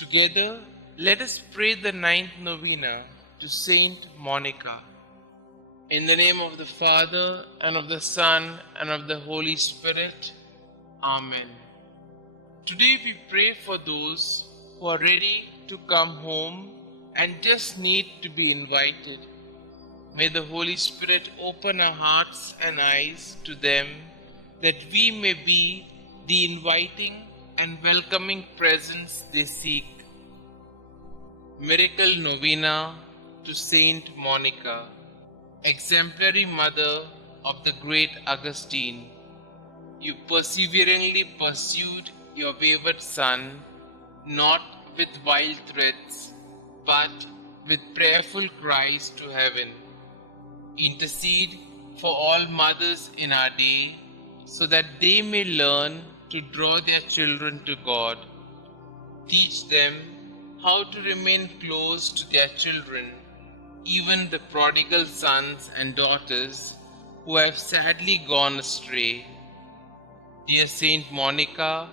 Together, let us pray the ninth novena to Saint Monica. In the name of the Father, and of the Son, and of the Holy Spirit. Amen. Today we pray for those who are ready to come home and just need to be invited. May the Holy Spirit open our hearts and eyes to them, that we may be the inviting and welcoming presence they seek. Miracle Novena to Saint Monica, exemplary mother of the great Augustine. You perseveringly pursued your wayward son, not with wild threats, but with prayerful cries to heaven. Intercede for all mothers in our day, so that they may learn to draw their children to God. Teach them how to remain close to their children, even the prodigal sons and daughters who have sadly gone astray. Dear Saint Monica,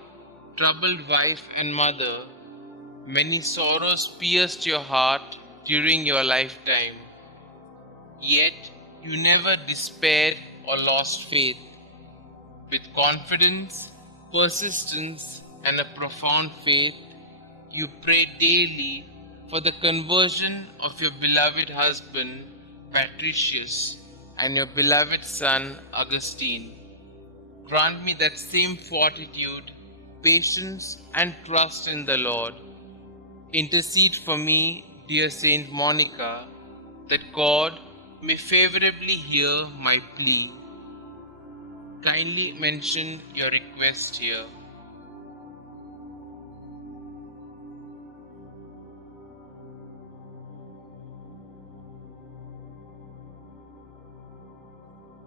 troubled wife and mother, many sorrows pierced your heart during your lifetime. Yet you never despaired or lost faith. With confidence, persistence, and a profound faith, you prayed daily for the conversion of your beloved husband, Patricius, and your beloved son, Augustine. Grant me that same fortitude, patience, and trust in the Lord. Intercede for me, dear Saint Monica, that God may favorably hear my plea. Kindly mention your request here.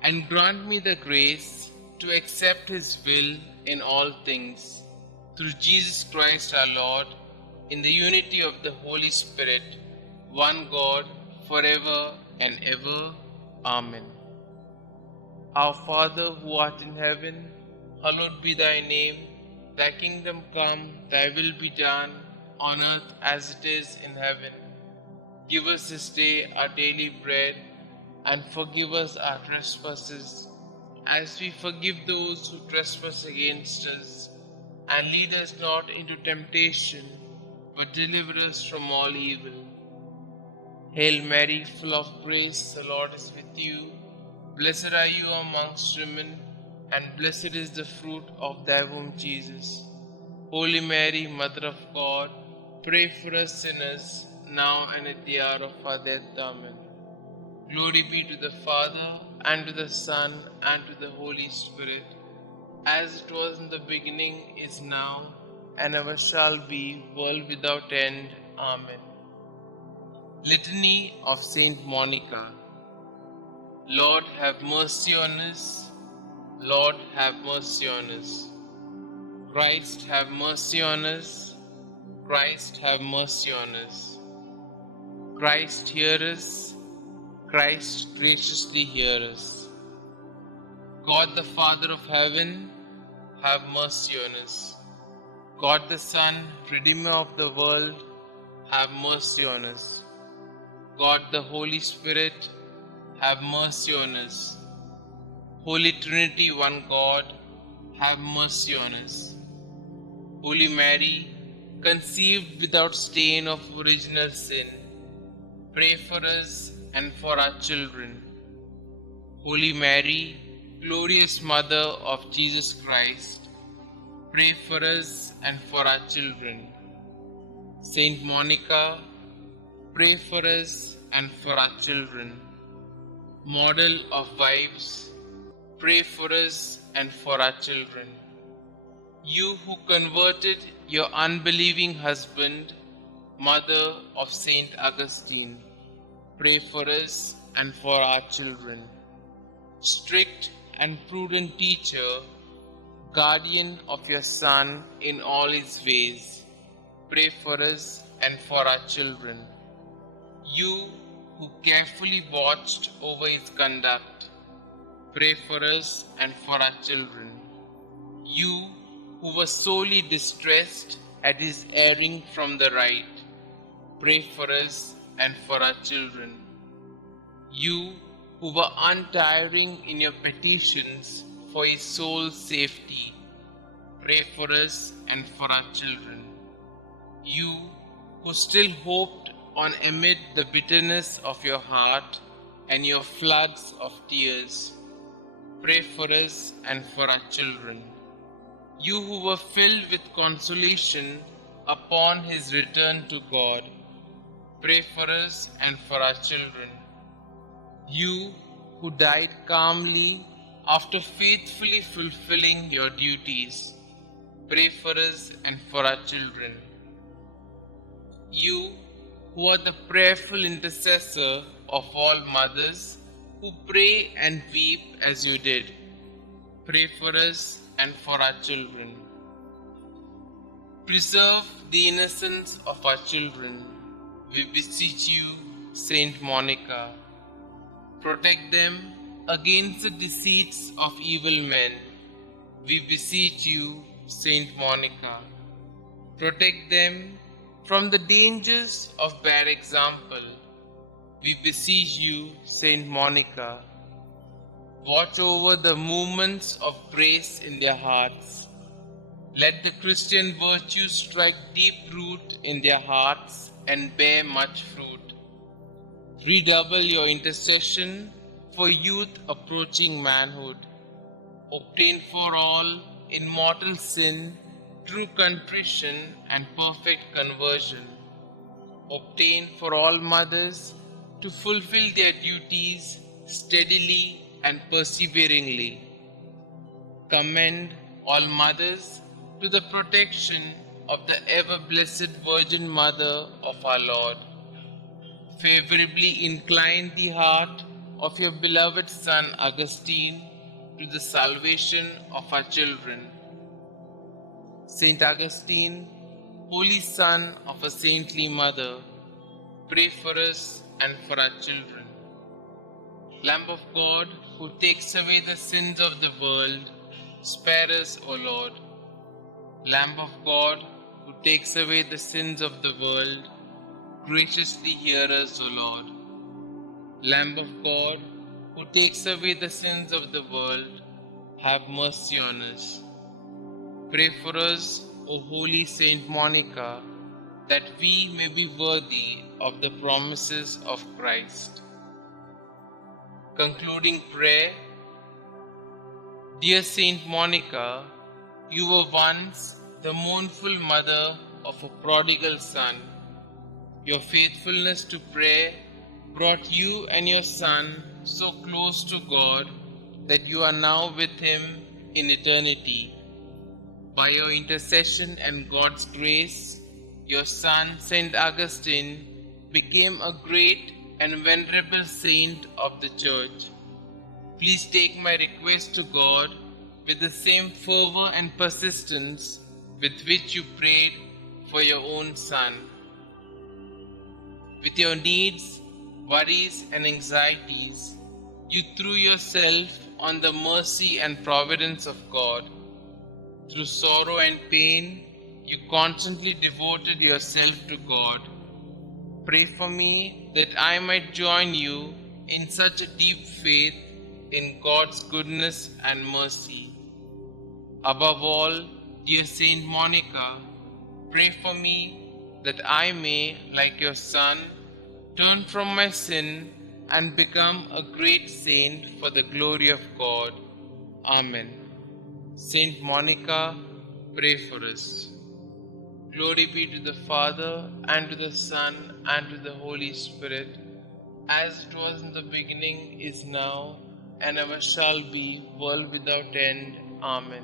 And grant me the grace to accept His will in all things, through Jesus Christ our Lord, in the unity of the Holy Spirit, one God, forever and ever. Amen. Our Father who art in heaven, hallowed be thy name. Thy kingdom come, thy will be done, on earth as it is in heaven. Give us this day our daily bread, and forgive us our trespasses, as we forgive those who trespass against us. And lead us not into temptation, but deliver us from all evil. Hail Mary, full of grace, the Lord is with you. Blessed are you amongst women, and blessed is the fruit of thy womb, Jesus. Holy Mary, Mother of God, pray for us sinners, now and at the hour of our death. Amen. Glory be to the Father, and to the Son, and to the Holy Spirit, as it was in the beginning, is now, and ever shall be, world without end. Amen. Litany of Saint Monica. Lord, have mercy on us. Lord, have mercy on us. Christ, have mercy on us. Christ, have mercy on us. Christ, hear us. Christ, graciously hear us. God the Father of heaven, have mercy on us. God the Son, Redeemer of the world, have mercy on us. God the Holy Spirit, have mercy on us. Holy Trinity, one God, have mercy on us. Holy Mary, conceived without stain of original sin, pray for us and for our children. Holy Mary, glorious Mother of Jesus Christ, pray for us and for our children. Saint Monica, pray for us and for our children. Model of wives, pray for us and for our children. You who converted your unbelieving husband, Mother of Saint Augustine, pray for us and for our children. Strict and prudent teacher, guardian of your Son in all his ways, pray for us and for our children. You who carefully watched over his conduct, pray for us and for our children. You who were sorely distressed at his erring from the right, pray for us and for our children. You who were untiring in your petitions for his soul's safety, pray for us and for our children. You who still hoped on amid the bitterness of your heart and your floods of tears, pray for us and for our children. You who were filled with consolation upon his return to God, pray for us and for our children. You who died calmly after faithfully fulfilling your duties, pray for us and for our children. You who are the prayerful intercessor of all mothers who pray and weep as you did, pray for us and for our children. Preserve the innocence of our children, we beseech you, Saint Monica. Protect them against the deceits of evil men, we beseech you, Saint Monica. Protect them from the dangers of bad example, we beseech you, Saint Monica. Watch over the movements of grace in their hearts. Let the Christian virtues strike deep root in their hearts and bear much fruit. Redouble your intercession for youth approaching manhood. Obtain for all in mortal sin true contrition and perfect conversion. Obtain for all mothers to fulfill their duties steadily and perseveringly. Commend all mothers to the protection of the ever-blessed Virgin Mother of our Lord. Favorably incline the heart of your beloved son Augustine to the salvation of our children. Saint Augustine, holy son of a saintly mother, pray for us and for our children. Lamb of God, who takes away the sins of the world, spare us, O Lord. Lamb of God, who takes away the sins of the world, graciously hear us, O Lord. Lamb of God, who takes away the sins of the world, have mercy on us. Pray for us, O holy Saint Monica, that we may be worthy of the promises of Christ. Concluding prayer. Dear Saint Monica, you were once the mournful mother of a prodigal son. Your faithfulness to prayer brought you and your son so close to God that you are now with him in eternity. By your intercession and God's grace, your son, Saint Augustine, became a great and venerable saint of the Church. Please take my request to God with the same fervor and persistence with which you prayed for your own son. With your needs, worries, and anxieties, you threw yourself on the mercy and providence of God. Through sorrow and pain, you constantly devoted yourself to God. Pray for me that I might join you in such a deep faith in God's goodness and mercy. Above all, dear Saint Monica, pray for me that I may, like your son, turn from my sin and become a great saint for the glory of God. Amen. Saint Monica, pray for us. Glory be to the Father, and to the Son, and to the Holy Spirit, as it was in the beginning, is now, and ever shall be, world without end. Amen.